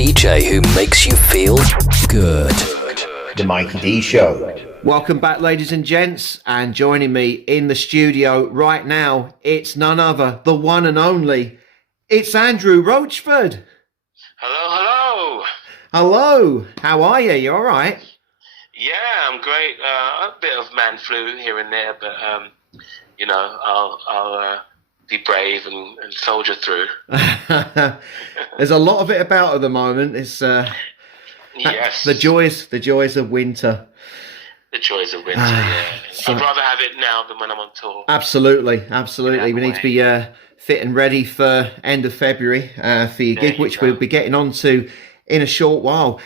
DJ who makes you feel good. The Mikey D Show. Welcome back, ladies and gents, and joining me in the studio right now, it's none other, the one and only, it's Andrew Roachford. Hello. Hello, how are you? You all right? Yeah, I'm great. A bit of man flu here and there, but I'll be brave and soldier through. There's a lot of it about at the moment. It's yes, the joys of winter. The joys of winter. Yeah, I'd rather have it now than when I'm on tour. Absolutely. We need to be fit and ready for end of February for your gig, which we'll be getting on to in a short while.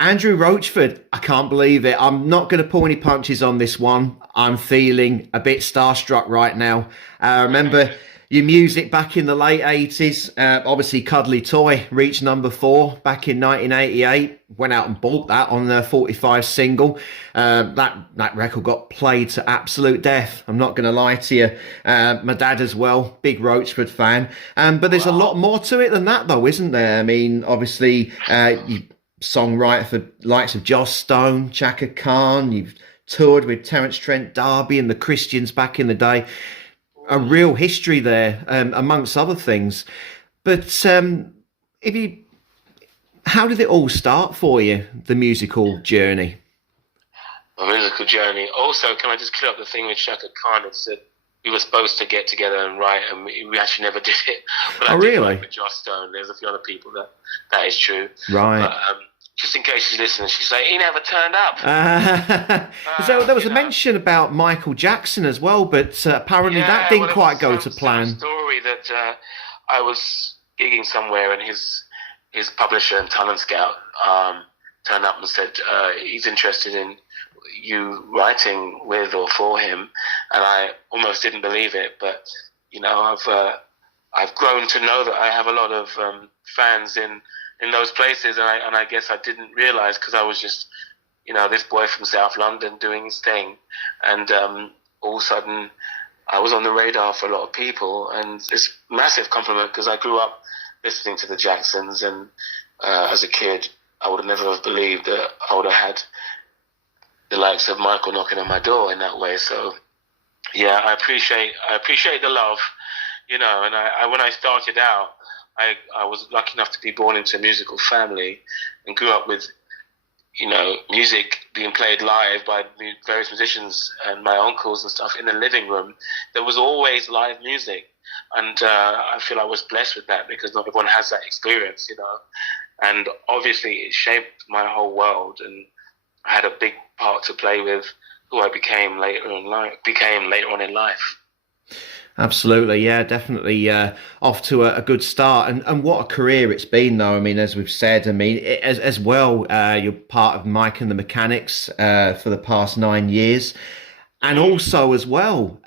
Andrew Roachford, I can't believe it. I'm not going to pull any punches on this one. I'm feeling a bit starstruck right now. I remember your music back in the late 80s. Obviously, Cuddly Toy reached number 4 back in 1988. Went out and bought that on the 45 single. That record got played to absolute death. I'm not going to lie to you. My dad as well, big Roachford fan. But there's a lot more to it than that, though, isn't there? I mean, obviously, you songwriter for likes of Joss Stone, Chaka Khan. You've toured with Terence Trent D'Arby and the Christians back in the day. A real history there, amongst other things. But how did it all start for you, the musical journey? My musical journey. Also, can I just clear up the thing with Chaka Khan? It said we were supposed to get together and write, and we actually never did it. But I did write with Joss Stone. There's a few other people that is true. Right. But, just in case she's listening, she's like, he never turned up. So there was a mention about Michael Jackson as well, but apparently that didn't quite go to plan. Story that I was gigging somewhere and his publisher and talent scout turned up and said he's interested in you writing with or for him, and I almost didn't believe it. But I've grown to know that I have a lot of fans in those places, and I guess I didn't realise because I was just, this boy from South London doing his thing, and all of a sudden I was on the radar for a lot of people, and it's a massive compliment because I grew up listening to the Jacksons, and as a kid I would have never have believed that I would have had the likes of Michael knocking on my door in that way. So yeah, I appreciate the love, and I when I started out, I was lucky enough to be born into a musical family and grew up with, music being played live by various musicians and my uncles and stuff in the living room. There was always live music, and I feel I was blessed with that because not everyone has that experience, And obviously it shaped my whole world, and I had a big part to play with who I became later on in life. Absolutely, yeah, definitely off to a good start. And what a career it's been, though. I mean, as we've said, as well, you're part of Mike and the Mechanics for the past 9 years. And also, as well,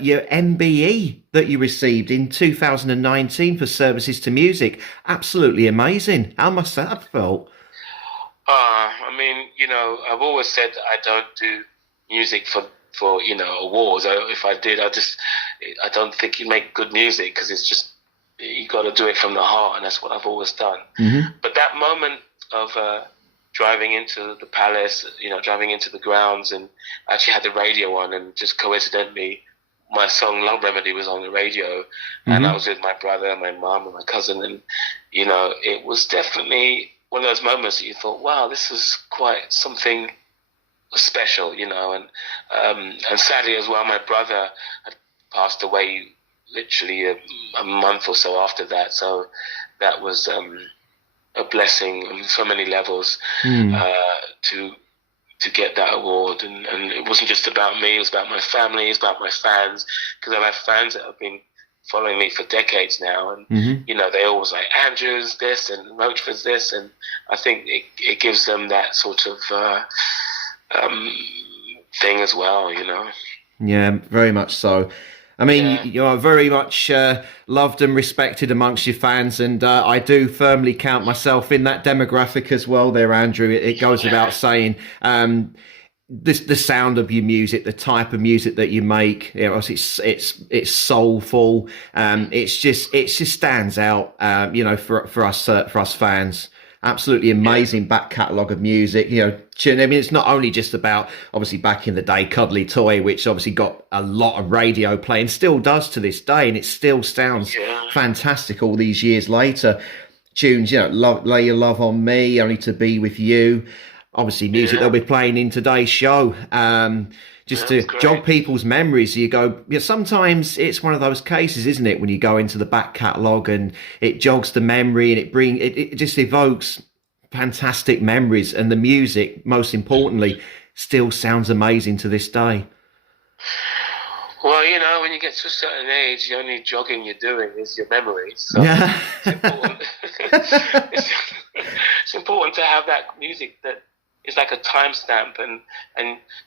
your MBE that you received in 2019 for services to music. Absolutely amazing. How must that have felt? I've always said that I don't do music for awards. If I did, I don't think you make good music because it's just, you got to do it from the heart, and that's what I've always done. Mm-hmm. But that moment of driving into the palace, driving into the grounds, and I actually had the radio on, and just coincidentally, my song Love Remedy was on the radio, and I was with my brother, my mum, and my cousin, and it was definitely one of those moments that you thought, wow, this is quite something special, and sadly as well, my brother had passed away literally a month or so after that, so that was a blessing on so many levels to get that award, and it wasn't just about me, it was about my family, it was about my fans, because I have fans that have been following me for decades now, and they always like, Andrew's this and Roachford's this, and I think it gives them that sort of thing as well, Yeah, very much so. I mean, you are very much loved and respected amongst your fans, and I do firmly count myself in that demographic as well there, Andrew. It goes without saying. The sound of your music, the type of music that you make, it's soulful. It just stands out, for us fans. Absolutely amazing back catalogue of music. You know, I mean, it's not only just about, obviously, back in the day, Cuddly Toy, which obviously got a lot of radio play and still does to this day, and it still sounds fantastic all these years later. Tunes, you know, Lay Your Love on Me, Only to Be With You. Obviously, music they'll be playing in today's show. Just to jog people's memories, you go, yeah, sometimes it's one of those cases, isn't it, when you go into the back catalogue and it jogs the memory and it just evokes fantastic memories, and the music, most importantly, still sounds amazing to this day. Well, you know, when you get to a certain age, the only jogging you're doing is your memories. So it's important. It's important to have that music that is like a timestamp, and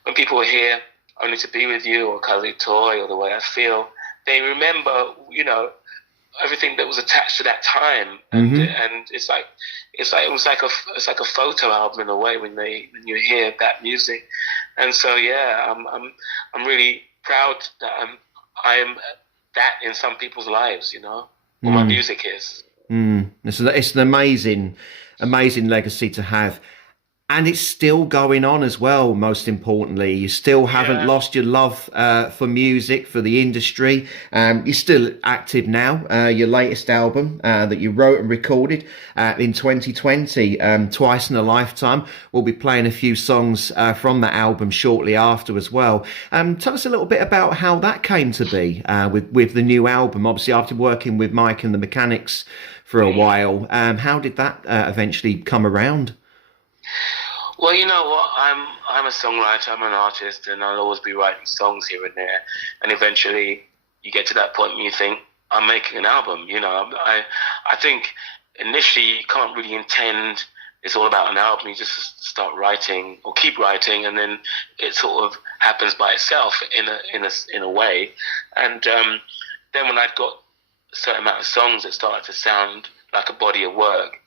when people hear Only to Be With You or Cuddly Toy or The Way I Feel, they remember, you know, everything that was attached to that time, and it's like a photo album in a way when you hear that music, and so I'm really proud that I am that in some people's lives, you know, what my music is. It's an amazing legacy to have. And it's still going on as well, most importantly. You still haven't lost your love for music, for the industry. You're still active now. Your latest album that you wrote and recorded in 2020, Twice in a Lifetime. We'll be playing a few songs from that album shortly after as well. Tell us a little bit about how that came to be with the new album. Obviously, after working with Mike and the Mechanics for a while, how did that eventually come around? Well, you know what? I'm a songwriter. I'm an artist, and I'll always be writing songs here and there. And eventually, you get to that point where you think, I'm making an album. You know, I think initially you can't really intend it's all about an album. You just start writing or keep writing, and then it sort of happens by itself in a way. And then when I'd got a certain amount of songs that started to sound like a body of work,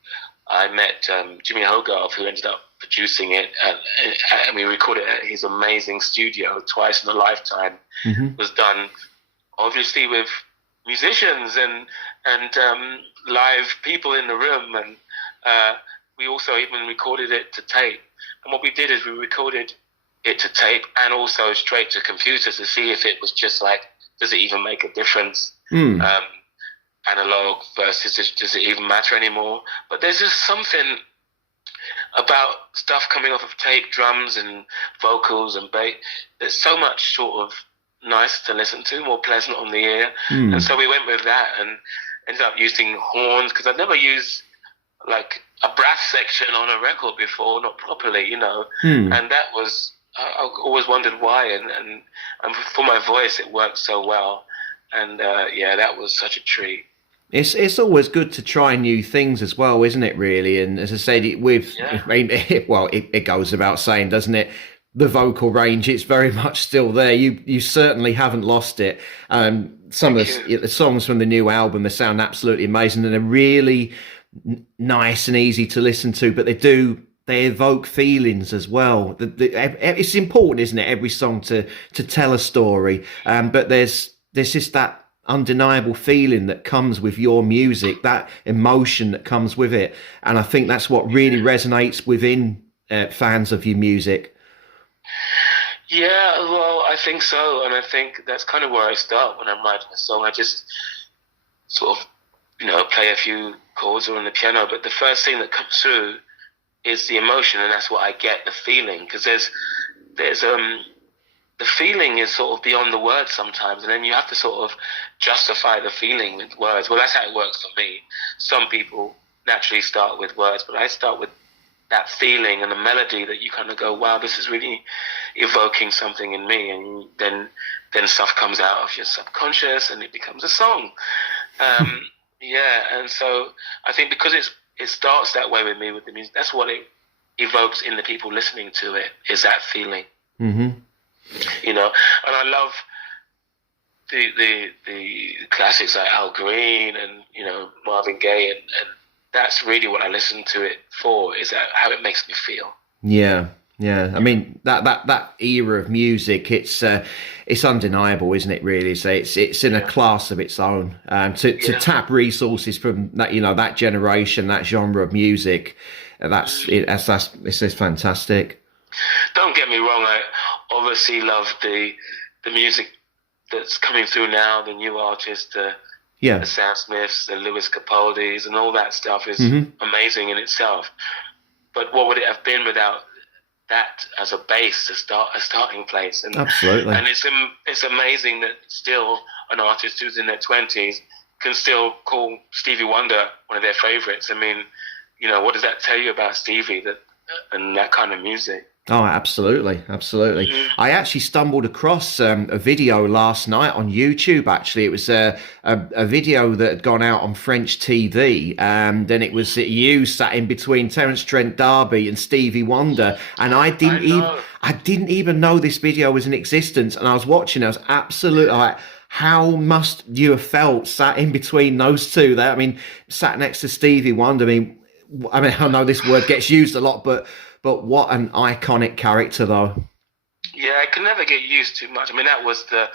I met Jimmy Hogarth, who ended up producing it, and we recorded it at his amazing studio. Twice in a Lifetime was done, obviously, with musicians and live people in the room, and we also even recorded it to tape. And what we did is we recorded it to tape and also straight to computer to see if it was just like, does it even make a difference? Analog versus does it even matter anymore? But there's just something about stuff coming off of tape, drums and vocals and bass. There's so much sort of nice to listen to, more pleasant on the ear. And so we went with that and ended up using horns, because I've never used like a brass section on a record before, not properly, you know. And that was, I always wondered why, and for my voice it worked so well. And that was such a treat. It's always good to try new things as well, isn't it, really? And as I said, it goes without saying, doesn't it? The vocal range, it's very much still there. You certainly haven't lost it. Some of the songs from the new album, they sound absolutely amazing, and they're really nice and easy to listen to, but they evoke feelings as well. It's important, isn't it, every song to tell a story, but there's just that undeniable feeling that comes with your music, that emotion that comes with it, and I think that's what really resonates within fans of your music. Yeah, well, I think so, and I think that's kind of where I start when I'm writing a song. I just sort of, you know, play a few chords on the piano, but the first thing that comes through is the emotion, and that's what I get, the feeling, because there's the feeling is sort of beyond the words sometimes, and then you have to sort of justify the feeling with words. Well, that's how it works for me. Some people naturally start with words, but I start with that feeling and the melody that you kind of go, wow, this is really evoking something in me, and then stuff comes out of your subconscious and it becomes a song. And so I think because it starts that way with me with the music, that's what it evokes in the people listening to it, is that feeling. You know, and I love the classics like Al Green and, you know, Marvin Gaye, and that's really what I listen to it for, is that how it makes me feel. Yeah, Yeah, I mean that era of music, it's undeniable, isn't it? Really, so it's in a class of its own. To tap resources from that, that generation, that genre of music, it's just fantastic. Don't get me wrong, I obviously love the music that's coming through now, the new artists, the Sam Smiths, the Lewis Capaldis, and all that stuff is amazing in itself. But what would it have been without that as a base, a starting place? And absolutely. And it's amazing that still an artist who's in their 20s can still call Stevie Wonder one of their favorites. I mean, what does that tell you about Stevie and that kind of music? Oh, absolutely. I actually stumbled across a video last night on YouTube. Actually, it was a video that had gone out on French TV, and then it was you sat in between Terence Trent D'Arby and Stevie Wonder, and I didn't even know this video was in existence. And I was watching, I was absolutely like, how must you have felt sat in between those two there? I mean, sat next to Stevie Wonder. I mean, I know this word gets used a lot, but what an iconic character, though. Yeah, I can never get used too much. I mean, that was the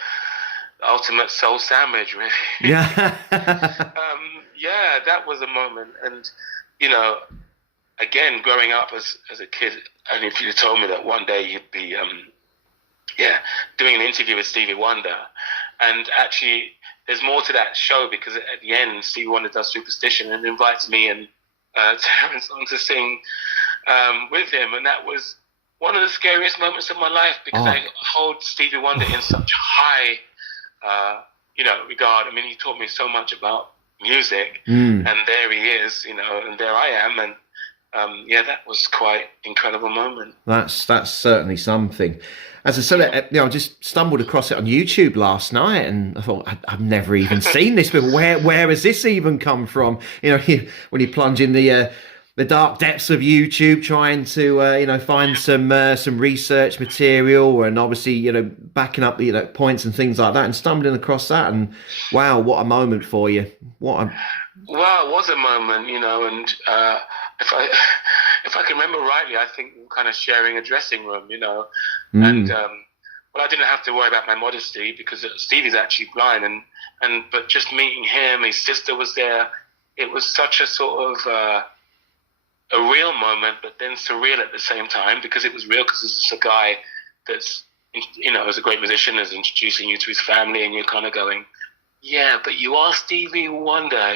ultimate soul sandwich, really. Yeah. Yeah, that was a moment. And, again, growing up as a kid, and if you told me that one day you'd be, doing an interview with Stevie Wonder, and actually there's more to that show, because at the end, Stevie Wonder does Superstition and invites me and Terence on to sing with him, and that was one of the scariest moments of my life, because I hold Stevie Wonder in such high, regard. I mean, he taught me so much about music, and there he is, and there I am, and that was quite incredible moment. That's certainly something. As I said, I just stumbled across it on YouTube last night, and I thought, I've never even seen this before. Where has this even come from? When you plunge in the dark depths of YouTube, trying to find some research material, and obviously backing up the points and things like that, and stumbling across that, and wow, what a moment for you! Well, it was a moment, and if I can remember rightly, I think we were kind of sharing a dressing room, and I didn't have to worry about my modesty, because Stevie's actually blind, but just meeting him, his sister was there. It was such a sort of a real moment, but then surreal at the same time, because it was real, because this is a guy that's, is a great musician, is introducing you to his family, and you're kind of going, yeah, but you are Stevie Wonder,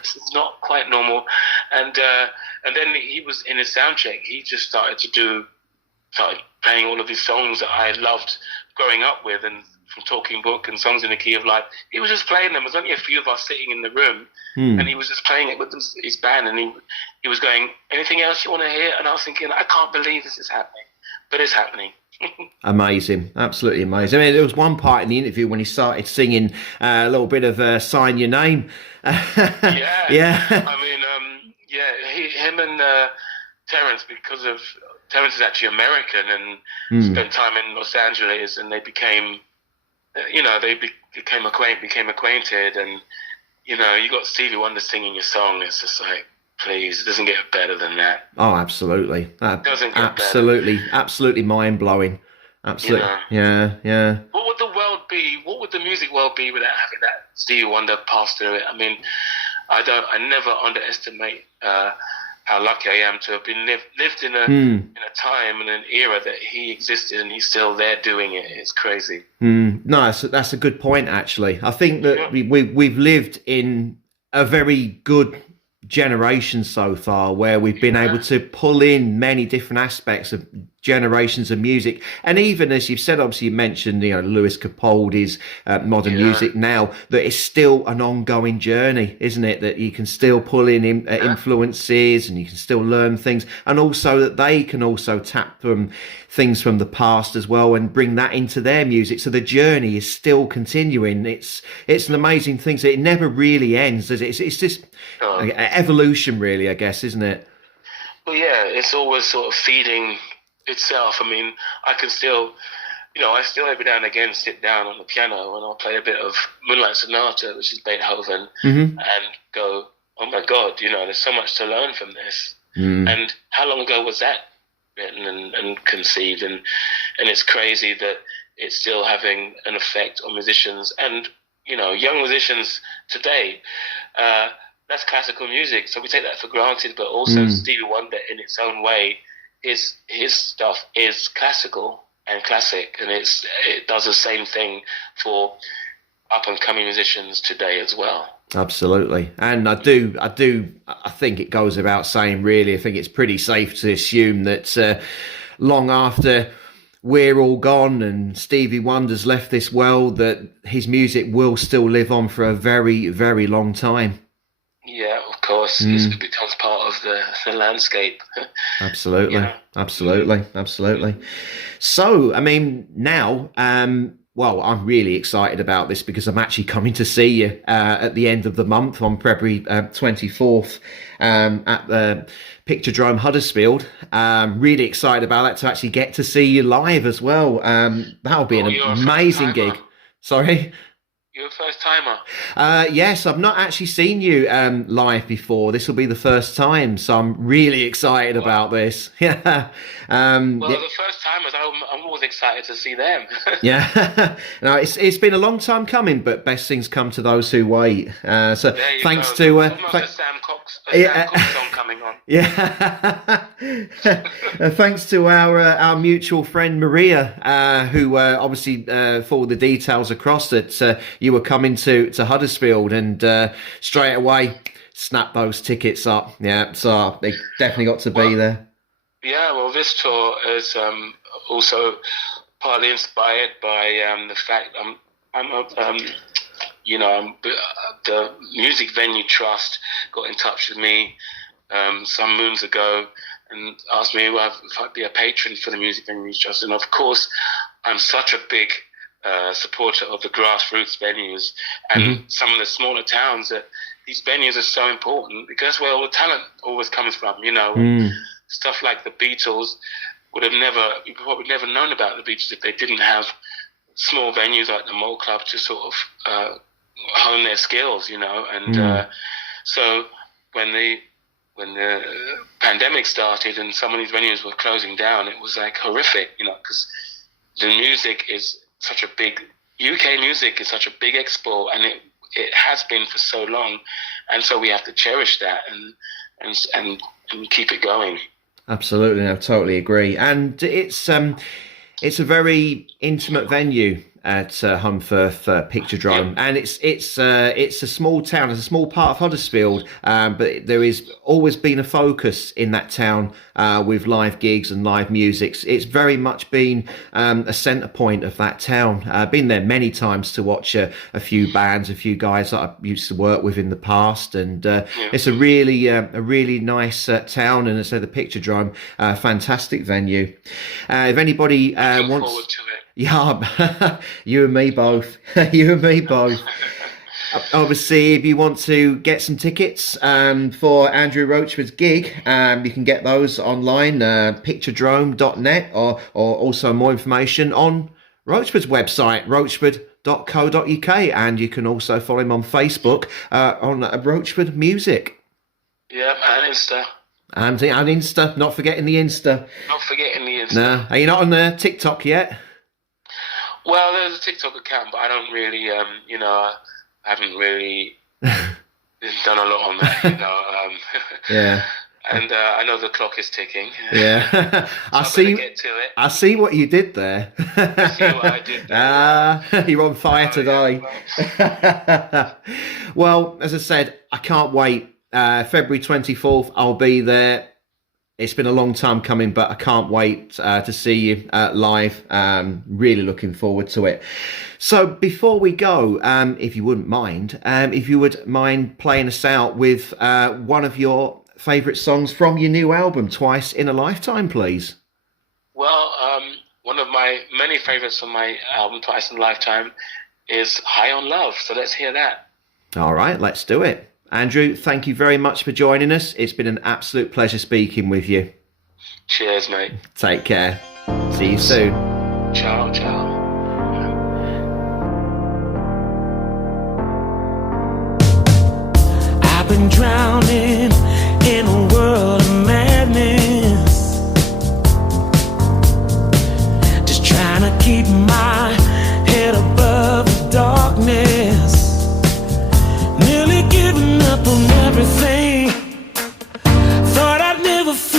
This is not quite normal. And then he was in his sound check, he just started playing all of these songs that I loved growing up with, and from Talking Book and Songs in the Key of Life. He was just playing them. There was only a few of us sitting in the room, and he was just playing it with his band, and he was going, anything else you want to hear? And I was thinking, I can't believe this is happening, but it's happening. Amazing, absolutely amazing. I mean, there was one part in the interview when he started singing a little bit of Sign Your Name. Yeah. I mean, him and Terence, because of Terence is actually American and spent time in Los Angeles, and they became became acquainted, and you got Stevie Wonder singing your song. It's just like, please, it doesn't get better than that. Oh, absolutely. That doesn't get absolutely mind blowing. Absolutely, yeah. What would the world be? What would the music world be without having that Stevie Wonder pass through it? I mean, I never underestimate how lucky I am to have been lived in a time and an era that he existed, and he's still there doing it. It's crazy. No, that's a good point, actually. I think that we've lived in a very good generation so far, where we've been able to pull in many different aspects of generations of music, and even as you've said, obviously you mentioned Lewis Capaldi's modern music now, that it's still an ongoing journey, isn't it, that you can still pull in influences, and you can still learn things, and also that they can also tap from things from the past as well and bring that into their music, so the journey is still continuing. It's an amazing thing, so it never really ends, does it? It's just evolution, really, I guess, isn't it? Well, yeah, it's always sort of feeding itself. I mean, I can still, I still every now and again sit down on the piano and I'll play a bit of Moonlight Sonata, which is Beethoven, and go, oh my God, there's so much to learn from this. And how long ago was that? written and conceived, and it's crazy that it's still having an effect on musicians and young musicians today. That's classical music, so we take that for granted. But also Stevie Wonder, in its own way, his stuff is classical and classic, and it does the same thing for up and coming musicians today as well. Absolutely. And I think it goes without saying, really, I think it's pretty safe to assume that long after we're all gone and Stevie Wonder's left this world, that his music will still live on for a very, very long time. Yeah, of course. It becomes part of the landscape. Absolutely. Absolutely. So, I mean, now... well, I'm really excited about this because I'm actually coming to see you at the end of the month on February 24th at the Picturedrome Huddersfield. Really excited about that, to actually get to see you live as well. That'll be an amazing gig. Sorry? You're a first timer. Yes, I've not actually seen you live before. This will be the first time, so I'm really excited about this. Yeah. The first timers, I'm always excited to see them. Yeah. No, it's been a long time coming, but best things come to those who wait. So thanks to Sam Cox song coming on. Yeah. Thanks to our mutual friend Maria, who obviously forwarded the details across that you were coming to Huddersfield, and straight away snapped those tickets up. Yeah, so they definitely got to be there. Yeah, well, this tour is also partly inspired by the fact the Music Venue Trust got in touch with me some moons ago and asked me if I'd be a patron for the Music Venue Trust, and of course, I'm such a big supporter of the grassroots venues and some of the smaller towns, that these venues are so important because that's where all the talent always comes from. Stuff like the Beatles you probably never known about the Beatles if they didn't have small venues like the Mole Club to sort of hone their skills, and so when the pandemic started and some of these venues were closing down, it was like horrific, because the music is such a big, UK music is such a big export, and it has been for so long, and so we have to cherish that and keep it going. Absolutely, I totally agree, and it's a very intimate venue at Hunferth Picturedrome, and it's a small town, it's a small part of Huddersfield, but there is always been a focus in that town with live gigs and live music. It's very much been a centre point of that town. I've been there many times to watch a few bands, a few guys that I used to work with in the past, and it's a really nice town, and as I said, the Picturedrome, fantastic venue. If anybody wants forward to it. Yeah, you and me both. Obviously, if you want to get some tickets for Andrew Roachford's gig, you can get those online, picturedrome.net, or also more information on Roachford's website, roachford.co.uk, and you can also follow him on Facebook on Roachford Music. Yep, and Insta. And Insta, not forgetting the Insta. Not forgetting the Insta. No, are you not on TikTok yet? Well, there's a TikTok account, but I don't really, I haven't really done a lot on that, Yeah. And I know the clock is ticking. Yeah. I see. Get to it. I see what you did there. I see what I did there. You're on fire today. Yeah. Well, as I said, I can't wait. February 24th, I'll be there. It's been a long time coming, but I can't wait to see you live. Really looking forward to it. So before we go, if you wouldn't mind, playing us out with one of your favourite songs from your new album, Twice in a Lifetime, please. Well, one of my many favourites from my album, Twice in a Lifetime, is High on Love. So let's hear that. All right, let's do it. Andrew, thank you very much for joining us. It's been an absolute pleasure speaking with you. Cheers, mate. Take care. See you soon. Ciao, ciao. I've been drowning in a world of madness.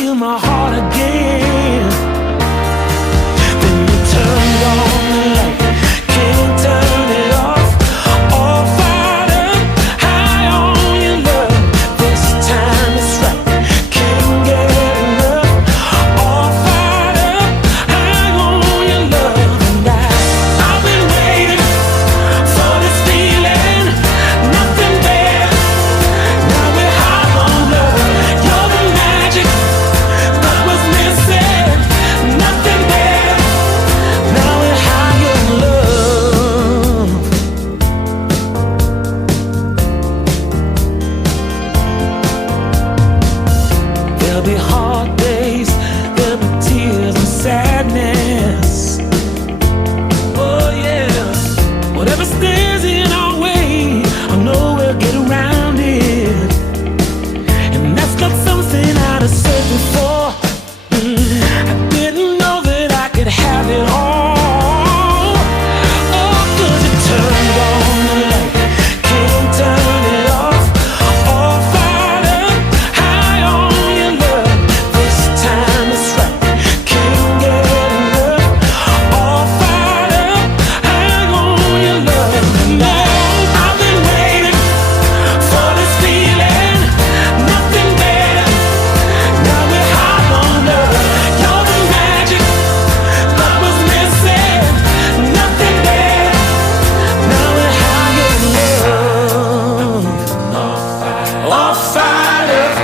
feel my heart again. Then you turned on the light, can't turn it off. All fired up, high on your love. This time it's right, can't get enough. All fired up, high on your love. And I've been waiting for this feeling, nothing better. Now we're high on love. You're the magic that was missing, nothing better. Now we're high on love. There'll be hard days, there'll be tears and sadness. Oh yeah, whatever stands in our way, I know we'll get around it. And that's not something I'd have said before. I didn't know that I could have it all. Oh, 'cause you turned on the light, can't turn it off. All fired up, high on your love. This time it's right, can't get enough. All fired up, high on your love. And I've been waiting for this feeling, nothing better. Now we're high on love. You're the magic that was missing, nothing better. Now we're high on love. All fired up,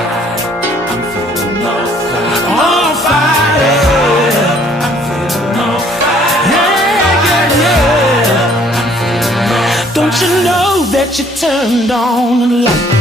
I'm feeling all fired. All fired up, I'm feeling all fired. Yeah, yeah, yeah. Don't you know that you turned on the light?